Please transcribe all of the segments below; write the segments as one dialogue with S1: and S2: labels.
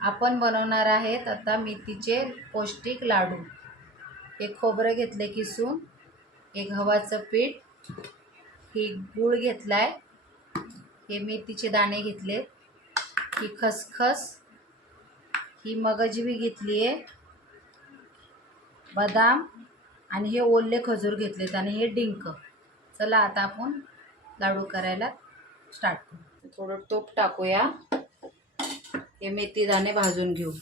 S1: आपण बनवणार आहेत आता मेथीचे पौष्टिक लाडू. एक खोबरं घेतले किसून एक गव्हाचं पीठ ही गूळ आहे हे मेथीचे दाणे घेतले ही खसखस ही मगजबी घेतली आहे बदाम आणि हे ओले खजूर घेतलेत आणि हे डिंक. चला आता आपण लाडू करायला स्टार्ट करू. थोडं तूप टाकूया. हे मेथी दाणे भाजून घेऊ.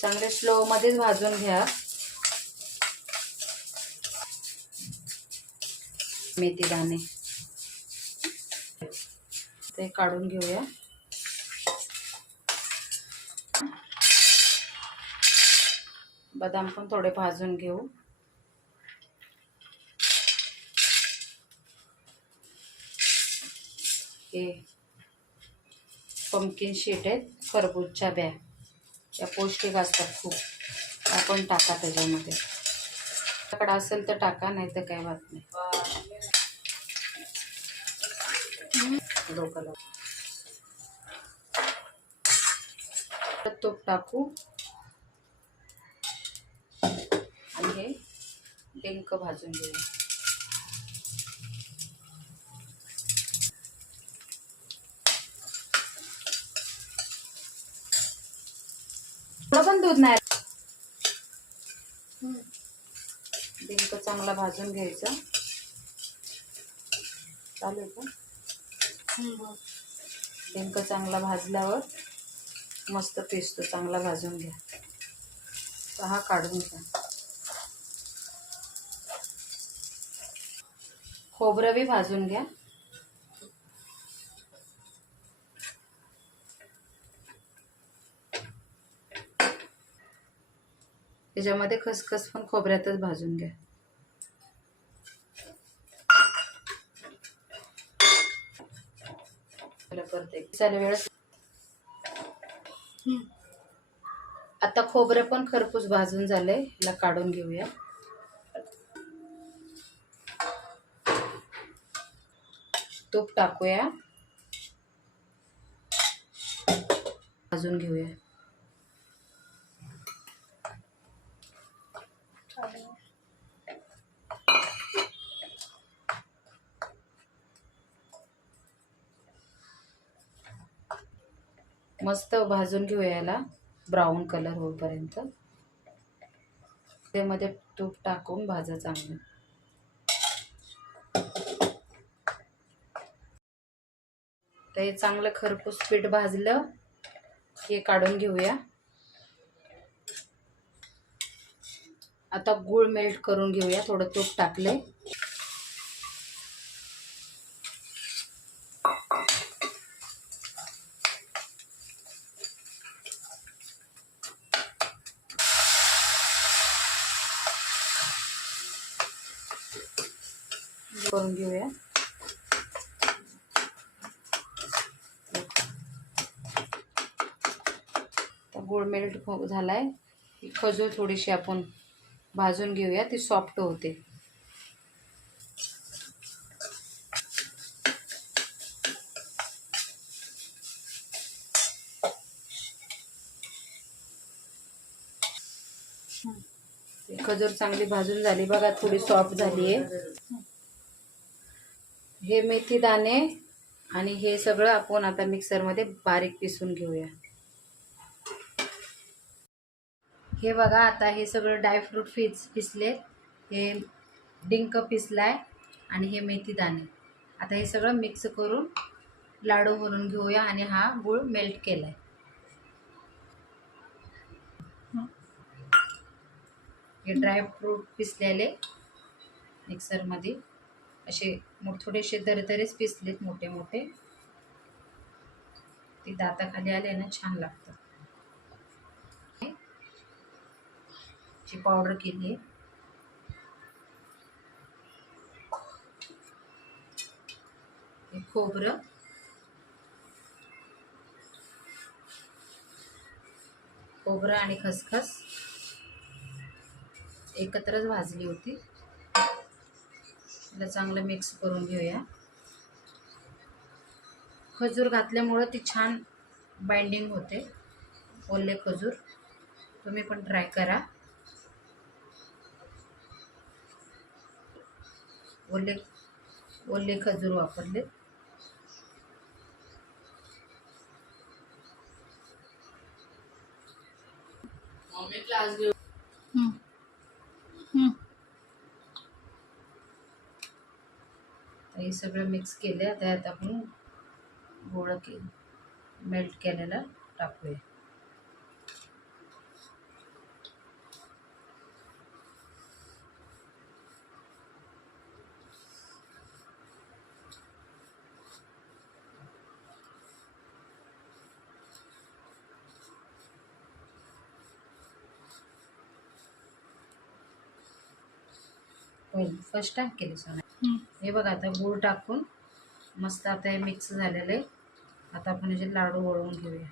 S1: चांगले स्लोमध्येच भाजून घ्या. मेथी दाणे ते काढून घेऊया. बदाम पण थोडे भाजून घेऊ. हे पम्पकिन शीट आहेत खरबूजच्या बॅग त्या पौष्टिक असतात खूप. आपण टाका त्याच्यामध्ये. आपल्याकडे असेल तर टाका नाही तर काय बात नाही. डोकं तूप टाकू. आणि हे डिंक भाजून घेऊ. पण दूध नाही डिंक चांगला भाजून घ्यायचा. चालेल का? डिंक चांगला भाजल्यावर मस्त पेसतो चांगला भाजून घ्या. हा काढून घ्या. खोबरं बी भाजून घ्या. त्याच्यामध्ये खसखस पण खोबऱ्यातच भाजून घ्या. करते. आता खोबरं पण खरपूस भाजून झाले याला काढून घेऊया. तूप टाकूया. भाजून घेऊया. मस्त भाजून घेऊया याला. ब्राऊन कलर होईपर्यंत. त्यामध्ये तूप टाकून भाजा चांगलं. तर हे चांगलं खरपूस पीठ भाजलं हे काढून घेऊया. आता गूळ मेल्ट करून घेऊया थोडं तूप टाकले करून घेऊया. गोड मेल्ट झाला झालाय. खजूर थोडीशी आपण भाजून घेऊया ती सॉफ्ट होते. खजूर चांगली भाजून झाली. बघा थोडी सॉफ्ट झाली आहे हे मेथी दाणे आणि हे सगळं आपण आता मिक्सरमध्ये बारीक पिसून घेऊया. हे बघा आता हे सगळं ड्रायफ्रूट फिज पिसले. हे डिंक पिसलाय आणि हे मेथी दाणे. आता हे सगळं मिक्स करून लाडू भरून घेऊया आणि हा गूळ मेल्ट केलाय. हे ड्रायफ्रूट पिसलेले मिक्सरमध्ये असे मो थोडेसे दरदरेच पिसलेत मोठे मोठे ते दाताखाली आले ना छान लागतं. जी पावडर केली आहे. खोबरं. खोबरं आणि खसखस एकत्रच भाजली होती. त्याला चांगलं मिक्स करून घेऊया. खजूर घातल्यामुळं ती छान बाइंडिंग होते. ओले खजूर. तुम्ही पण ट्राय करा. ओले ओले खजूर वापरले.
S2: क्लास
S1: हे सगळं मिक्स केलं आहे त्यात आपण गोळं के मेल्ट केलेलं टाकूया. होईल. फर्स्ट टाइम केली सोना हे बघा आता गूळ टाकून मस्त आता हे मिक्स झालेलं. आहे आता आपण याचे लाडू वळवून घेऊया.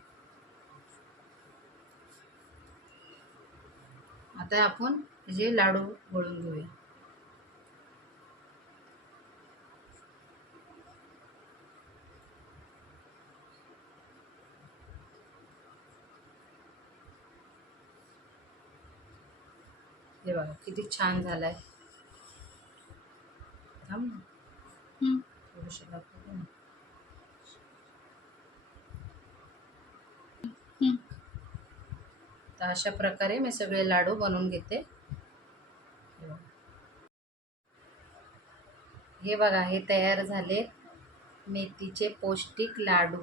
S1: आता आपण जे लाडू वळून घेऊया. हे बघा किती छान झालाय. थांब ना. थोडंसं दाखवते ना. तर अशा प्रकारे मी सगळे लाडू बनवून घेते. हे बघा. हे बघा हे तयार झाले मेथीचे पौष्टिक लाडू.